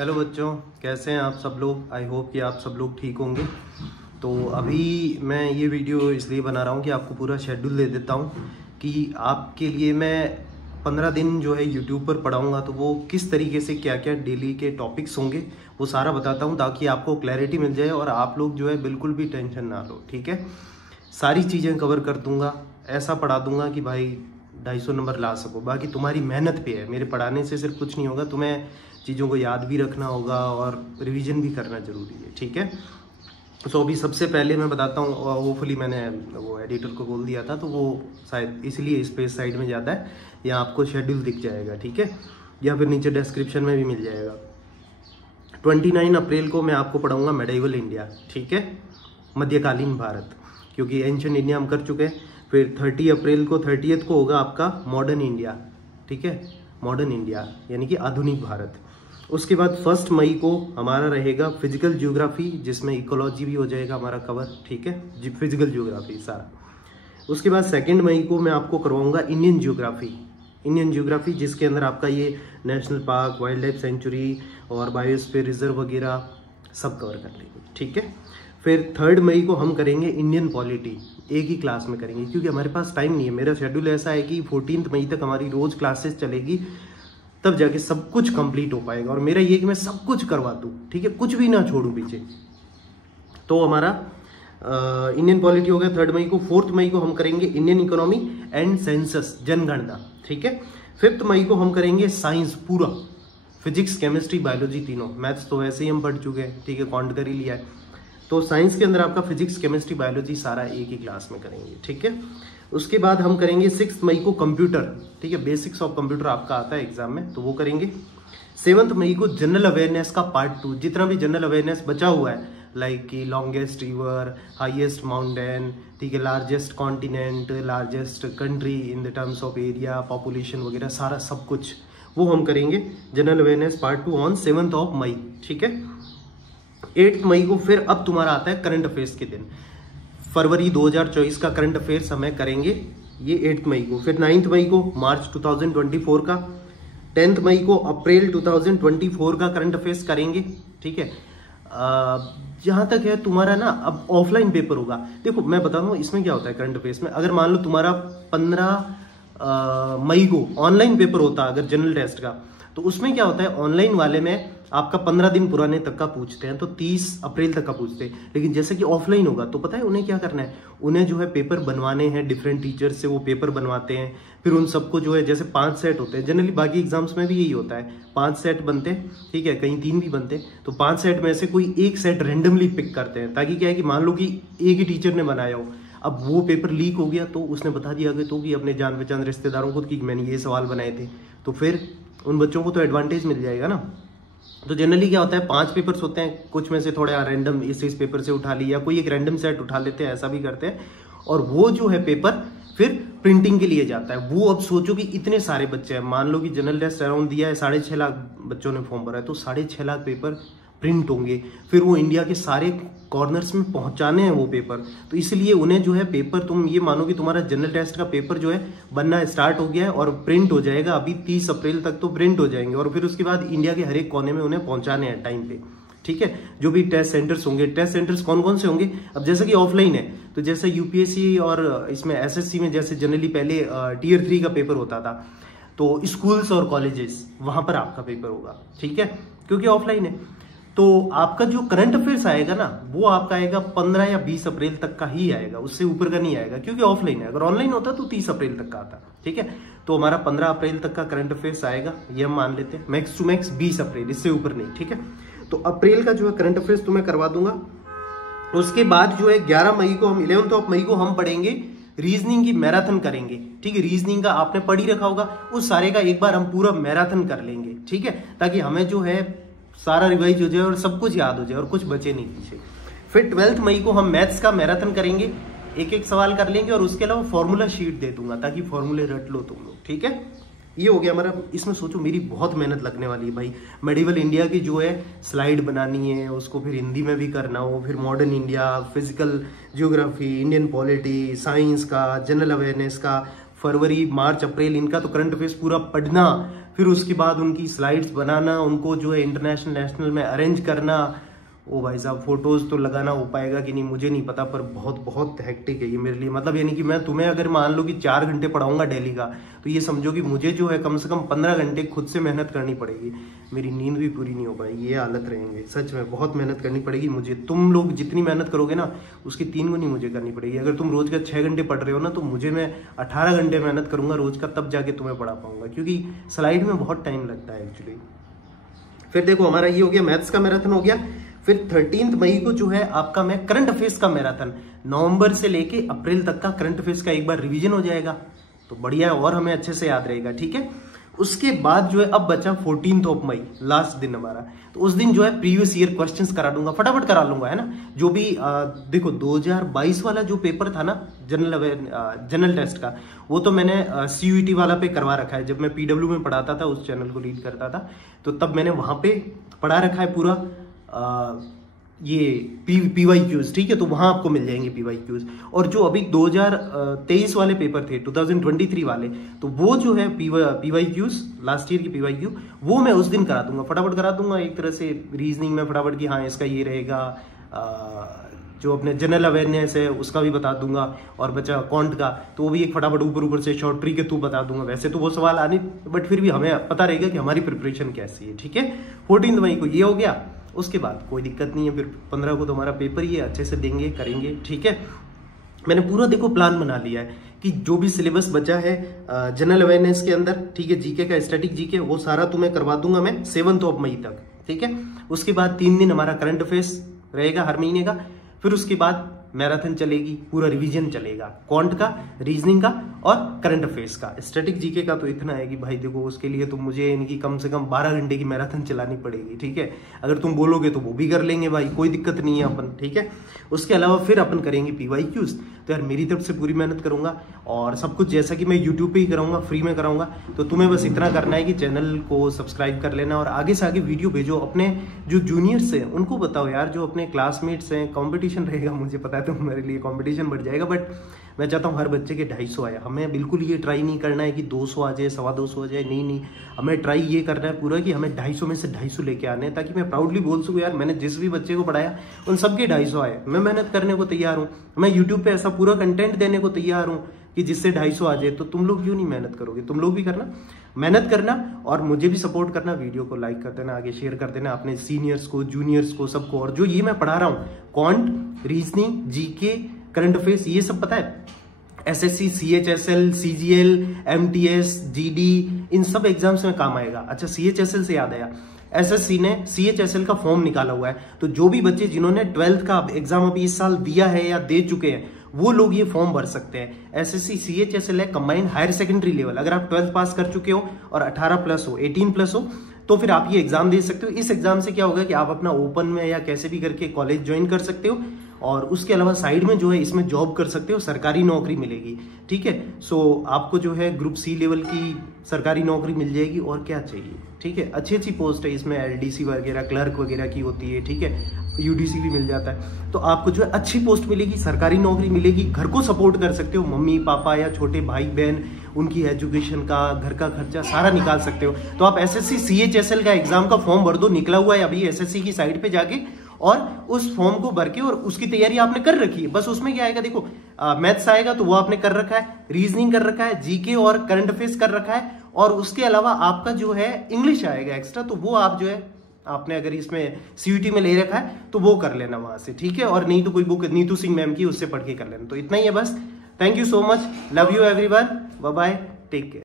Hello बच्चों, कैसे हैं आप सब लोग। आई होप कि आप सब लोग ठीक होंगे। तो अभी मैं ये वीडियो इसलिए बना रहा हूँ कि आपको पूरा शेड्यूल दे देता हूँ कि आपके लिए मैं 15 दिन जो है यूट्यूब पर पढ़ाऊँगा, तो वो किस तरीके से क्या क्या डेली के टॉपिक्स होंगे वो सारा बताता हूँ, ताकि आपको क्लैरिटी मिल जाए और आप लोग जो है बिल्कुल भी टेंशन ना लो। ठीक है, सारी चीज़ें कवर कर दूँगा, ऐसा पढ़ा दूँगा कि भाई 250 नंबर ला सको। बाकी तुम्हारी मेहनत पे है, मेरे पढ़ाने से सिर्फ कुछ नहीं होगा, तुम्हें चीज़ों को याद भी रखना होगा और रिवीजन भी करना ज़रूरी है। ठीक है, तो अभी सबसे पहले मैं बताता हूँ, होपफुली मैंने वो एडिटर को बोल दिया था तो वो शायद इसलिए स्पेस साइड में ज़्यादा है, यहाँ आपको शेड्यूल दिख जाएगा। ठीक है, या फिर नीचे डिस्क्रिप्शन में भी मिल जाएगा। 29 अप्रैल को मैं आपको पढ़ाऊँगा मेडिवल इंडिया। ठीक है, मध्यकालीन भारत, क्योंकि एंशिएंट इंडिया हम कर चुके हैं। फिर 30 अप्रैल को 30th को होगा आपका मॉडर्न इंडिया। ठीक है, मॉडर्न इंडिया यानी कि आधुनिक भारत। उसके बाद 1 मई को हमारा रहेगा फिजिकल ज्योग्राफी, जिसमें इकोलॉजी भी हो जाएगा हमारा कवर। ठीक है, फिजिकल ज्योग्राफी सारा। उसके बाद 2 मई को मैं आपको करवाऊंगा इंडियन ज्योग्राफी, जिसके अंदर आपका ये national park, wild life sanctuary और बायोस्फीयर रिजर्व वगैरह सब कवर कर लेंगे। ठीक है, फिर 3 मई को हम करेंगे इंडियन पॉलिटी, एक ही क्लास में करेंगे क्योंकि हमारे पास टाइम नहीं है। मेरा शेड्यूल ऐसा है कि 14 मई तक हमारी रोज क्लासेस चलेगी, तब जाके सब कुछ कंप्लीट हो पाएगा। और मेरा ये कि मैं सब कुछ करवा दूँ, ठीक है, कुछ भी ना छोड़ूं पीछे। तो हमारा इंडियन पॉलिटी हो गया 3 मई को। 4 मई को हम करेंगे इंडियन इकोनॉमी एंड सेंसस, जनगणना। ठीक है, 5 मई को हम करेंगे साइंस पूरा, फिजिक्स, केमिस्ट्री, बायोलॉजी तीनों। मैथ्स तो वैसे ही हम पढ़ चुके हैं, ठीक है, काउंट कर ही लिया है। तो साइंस के अंदर आपका फिजिक्स, केमिस्ट्री, बायोलॉजी सारा एक ही क्लास में करेंगे। ठीक है, उसके बाद हम करेंगे 6 मई को कंप्यूटर। ठीक है, बेसिक्स ऑफ कंप्यूटर आपका आता है एग्जाम में, तो वो करेंगे। 7 मई को जनरल अवेयरनेस का पार्ट 2, जितना भी जनरल अवेयरनेस बचा हुआ है, लाइक कि लॉन्गेस्ट रिवर, हाईएस्ट माउंटेन, ठीक है, largest continent, largest country in the terms of area, population वगैरह सारा सब कुछ वो हम करेंगे जनरल अवेयरनेस पार्ट 2 ऑन 7 मई। ठीक है, 8 मई को फिर अब तुम्हारा आता है करंट अफेयर्स के दिन। फरवरी 2024 का करंट अफेयर्स हमें करेंगे ये 8 मई को। फिर 9 मई को मार्च 2024 का, 10 मई को अप्रैल 2024 का करंट अफेयर्स करेंगे। ठीक है, जहाँ तक है तुम्हारा ना अब ऑफलाइन पेपर होगा। देखो मैं बता दूँ इसमें क्या होता है करंट अफेयर्स में, अगर मान लो तुम्हारा 15 मई को ऑनलाइन पेपर होता अगर जनरल टेस्ट का, तो उसमें क्या होता है ऑनलाइन वाले में आपका 15 दिन पुराने तक का पूछते हैं, तो 30 अप्रैल तक का पूछते हैं। लेकिन जैसे कि ऑफलाइन होगा तो पता है उन्हें क्या करना है, उन्हें जो है पेपर बनवाने हैं, डिफरेंट टीचर से वो पेपर बनवाते हैं। फिर उन सबको जो है जैसे 5 सेट होते हैं, जनरली बाकी एग्जाम्स में भी यही होता है, 5 सेट बनते हैं। ठीक है, कहीं 3 भी बनते हैं, तो 5 सेट में से कोई एक सेट रेंडमली पिक करते हैं, ताकि क्या है कि मान लो कि एक ही टीचर ने बनाया हो, अब वो पेपर लीक हो गया तो उसने बता दिया तो कि अपने जान पहचान रिश्तेदारों को कि मैंने ये सवाल बनाए थे, तो फिर उन बच्चों को तो एडवांटेज मिल जाएगा ना। तो जनरली क्या होता है 5 पेपर्स होते हैं, कुछ में से थोड़े रैंडम इस पेपर से उठा लिया, कोई एक रैंडम सेट उठा लेते हैं, ऐसा भी करते हैं। और वो जो है पेपर फिर प्रिंटिंग के लिए जाता है। वो अब सोचो कि इतने सारे बच्चे हैं, मान लो कि जनरल टेस्ट अराउंड दिया है, 6.5 लाख बच्चों ने फॉर्म भरा है, तो 6.5 लाख पेपर प्रिंट होंगे। फिर वो इंडिया के सारे कॉर्नर्स में पहुंचाने हैं वो पेपर, तो इसलिए उन्हें जो है पेपर, तुम ये मानो कि तुम्हारा जनरल टेस्ट का पेपर जो है बनना स्टार्ट हो गया है और प्रिंट हो जाएगा अभी 30 अप्रैल तक तो प्रिंट हो जाएंगे। और फिर उसके बाद इंडिया के हर एक कोने में उन्हें पहुंचाने हैं टाइम पे। ठीक है, जो भी टेस्ट सेंटर्स होंगे, टेस्ट सेंटर्स कौन कौन से होंगे, अब जैसे कि ऑफलाइन है तो जैसे यूपीएससी और इसमें एसएससी में जैसे जनरली पहले Tier 3 का पेपर होता था, तो स्कूल्स और कॉलेजेस वहां पर आपका पेपर होगा। ठीक है, क्योंकि ऑफलाइन है। तो आपका जो करंट अफेयर्स आएगा ना, वो आपका आएगा 15 या 20 अप्रैल तक का ही आएगा, उससे ऊपर का नहीं आएगा, क्योंकि ऑफलाइन है। अगर ऑनलाइन होता तो 30 अप्रैल तक का आता। ठीक है, तो हमारा 15 अप्रैल तक का करंट अफेयर्स आएगा, ये हम मान लेते हैं। मैक्स टू मैक्स 20 अप्रैल, इससे ऊपर नहीं। ठीक है, तो अप्रैल का जो है करंट अफेयर्स तुम्हें करवा दूंगा। उसके बाद जो है 11 मई को हम 11 मई को हम पढ़ेंगे रीजनिंग की मैराथन करेंगे। ठीक है, रीजनिंग का आपने पढ़ ही रखा होगा, उस सारे का एक बार हम पूरा मैराथन कर लेंगे। ठीक है, ताकि हमें जो है सारा रिवाइज हो जाए और सब कुछ याद हो जाए और कुछ बचे नहीं पीछे। फिर 12 मई को हम मैथ्स का मैराथन करेंगे, एक एक सवाल कर लेंगे और उसके अलावा फॉर्मूला शीट दे दूंगा ताकि फॉर्मूले रट लो तुम लोग। ठीक है, ये हो गया हमारा। इसमें सोचो मेरी बहुत मेहनत लगने वाली है भाई। मेडिवल इंडिया की जो है स्लाइड बनानी है, उसको फिर हिंदी में भी करना हो, फिर modern India, physical geography, Indian polity, science का, जनरल अवेयरनेस का, फरवरी, मार्च, अप्रैल इनका तो करंट अफेयर्स पूरा पढ़ना, फिर उसके बाद उनकी स्लाइड्स बनाना, उनको जो है इंटरनेशनल नेशनल में अरेंज करना। ओ भाई साहब, फोटोज तो लगाना हो पाएगा कि नहीं मुझे नहीं पता, पर बहुत बहुत हेक्टिक है ये मेरे लिए। मतलब यानी कि मैं तुम्हें अगर मान लो कि 4 घंटे पढ़ाऊंगा डेली का, तो ये समझो कि मुझे जो है कम से कम 15 घंटे खुद से मेहनत करनी पड़ेगी। मेरी नींद भी पूरी नहीं हो पाएगी, ये हालत रहेंगे। सच में बहुत मेहनत करनी पड़ेगी मुझे। तुम लोग जितनी मेहनत करोगे ना, उसकी 3 गुनी मुझे करनी पड़ेगी। अगर तुम रोज का 6 घंटे पढ़ रहे हो ना, तो मुझे मैं 18 घंटे मेहनत करूंगा रोज का, तब जाके तुम्हें पढ़ा पाऊंगा, क्योंकि स्लाइड में बहुत टाइम लगता है एक्चुअली। फिर देखो, हमारा ये हो गया मैथ्स का मैराथन हो गया। फिर 13 मई को जो है आपका मैं करंट अफेयर्स का मैराथन, नवंबर से लेके अप्रैल तक का करंट अफेयर्स का एक बार रिवीजन हो जाएगा, तो बढ़िया है और हमें अच्छे से याद रहेगा। ठीक है, उसके बाद जो है अब बचा 14 मई, लास्ट दिन हमारा। तो उस दिन जो है प्रीवियस ईयर क्वेश्चंस करा दूंगा, फटाफट करा लूंगा, है ना। जो भी देखो 2022 वाला जो पेपर था ना जनरल टेस्ट का, वो तो मैंने CUET वाला पे करवा रखा है। जब मैं PW में पढ़ाता था, उस चैनल को लीड करता था, तो तब मैंने वहां पे पढ़ा रखा है पूरा ये PYQs। ठीक है, तो वहां आपको मिल जाएंगे PYQs। और जो अभी 2023 वाले पेपर थे, 2023 वाले, तो वो जो है PYQs, लास्ट ईयर की PYQ, वो मैं उस दिन करा दूंगा, फटाफट करा दूंगा। एक तरह से रीजनिंग में फटाफट की, हाँ इसका ये रहेगा, जो अपने जनरल अवेयरनेस है उसका भी बता दूंगा, और बचा कॉन्ट का, तो वो भी एक फटाफट ऊपर से शॉर्ट ट्री के थ्रू बता दूंगा। वैसे तो वो सवाल आने, बट फिर भी हमें पता रहेगा कि हमारी प्रिपरेशन कैसी है। ठीक है, 14 मई को ये हो गया। उसके बाद कोई दिक्कत नहीं है, फिर 15 को तो हमारा पेपर ही है, अच्छे से देंगे, करेंगे। ठीक है, मैंने पूरा देखो प्लान बना लिया है कि जो भी सिलेबस बचा है जनरल अवेयरनेस के अंदर, ठीक है, जीके का, स्टैटिक जीके, वो सारा तुम्हें करवा दूंगा मैं 7 मई तक। ठीक है, उसके बाद 3 दिन हमारा करंट अफेयर्स रहेगा हर महीने का। फिर उसके बाद मैराथन चलेगी, पूरा रिवीजन चलेगा, क्वांट का, रीजनिंग का और करंट अफेयर्स का। स्टैटिक जीके का तो इतना है कि भाई देखो, उसके लिए तो मुझे इनकी कम से कम 12 घंटे की मैराथन चलानी पड़ेगी। ठीक है, अगर तुम बोलोगे तो वो भी कर लेंगे भाई, कोई दिक्कत नहीं है अपन। ठीक है, उसके अलावा फिर अपन करेंगे PYQs। तो यार मेरी तरफ से पूरी मेहनत करूंगा, और सब कुछ जैसा कि मैं यूट्यूब पे ही कराऊंगा, फ्री में कराऊंगा। तो तुम्हें बस इतना करना है कि चैनल को सब्सक्राइब कर लेना, और आगे से आगे वीडियो भेजो। अपने जो जूनियर्स हैं उनको बताओ यार, जो अपने क्लासमेट्स हैं, कंपटीशन रहेगा, मुझे पता है तो मेरे लिए कंपटीशन बढ़ जाएगा, बट मैं चाहता हूँ हर बच्चे के 250 आए। हमें बिल्कुल ये ट्राई नहीं करना है कि 200 आ जाए, 225 आ जाए, नहीं, हमें ट्राई ये करना है पूरा कि हमें 250 में से 250 लेके आने हैं, ताकि मैं प्राउडली बोल सकूँ यार मैंने जिस भी बच्चे को पढ़ाया उन सबके 250 आए। मैं मेहनत करने को तैयार हूँ, मैं यूट्यूब पे ऐसा पूरा कंटेंट देने को तैयार हूँ कि जिससे 250 आ जाए। तो तुम लोग क्यों नहीं मेहनत करोगे? तुम लोग भी करना, मेहनत करना, और मुझे भी सपोर्ट करना। वीडियो को लाइक कर देना, आगे शेयर कर देना अपने सीनियर्स को, जूनियर्स को, सबको। और जो ये मैं पढ़ा रहा हूँ, quant, reasoning, GK, current affairs, ये सब पता है SSC, CHSL, CGL, MTS, GD, इन सब एग्जाम्स में काम आएगा। अच्छा, CHSL से याद आया, SSC ने CHSL का फॉर्म निकाला हुआ है, तो जो भी बच्चे जिन्होंने 12th का एग्जाम अभी इस साल दिया है या दे चुके हैं, वो लोग ये फॉर्म भर सकते हैं। SSC CHSL है कंबाइंड हायर सेकेंडरी लेवल। अगर आप 12th पास कर चुके हो और 18+ हो, 18+ हो, तो फिर आप ये एग्जाम दे सकते हो। इस एग्जाम से क्या होगा कि आप अपना ओपन में या कैसे भी करके कॉलेज ज्वाइन कर सकते हो, और उसके अलावा साइड में जो है इसमें जॉब कर सकते हो, सरकारी नौकरी मिलेगी। ठीक है, सो आपको जो है ग्रुप C लेवल की सरकारी नौकरी मिल जाएगी, और क्या चाहिए। ठीक है, अच्छी अच्छी पोस्ट है इसमें, LDC वगैरह, क्लर्क वगैरह की होती है। ठीक है, UDC भी मिल जाता है। तो आपको जो है अच्छी पोस्ट मिलेगी, सरकारी नौकरी मिलेगी, घर को सपोर्ट कर सकते हो, मम्मी पापा या छोटे भाई बहन, उनकी एजुकेशन का, घर का खर्चा सारा निकाल सकते हो। तो आप SSC CHSL का एग्जाम का फॉर्म भर दो, निकला हुआ है अभी SSC की साइट पे जाके, और उस फॉर्म को भर के, और उसकी तैयारी आपने कर रखी है। बस उसमें क्या आएगा देखो, मैथ्स आएगा तो वो आपने कर रखा है, रीजनिंग कर रखा है, जीके और करंट अफेयर्स कर रखा है, और उसके अलावा आपका जो है इंग्लिश आएगा एक्स्ट्रा, तो वो आप जो है आपने अगर इसमें CUET में ले रखा है तो वो कर लेना वहां से। ठीक है, और नहीं तो कोई बुक नीतू सिंह मैम की, उससे पढ़ के कर लेना। तो इतना ही है बस। Thank you so much, love you everyone, bye bye, take care.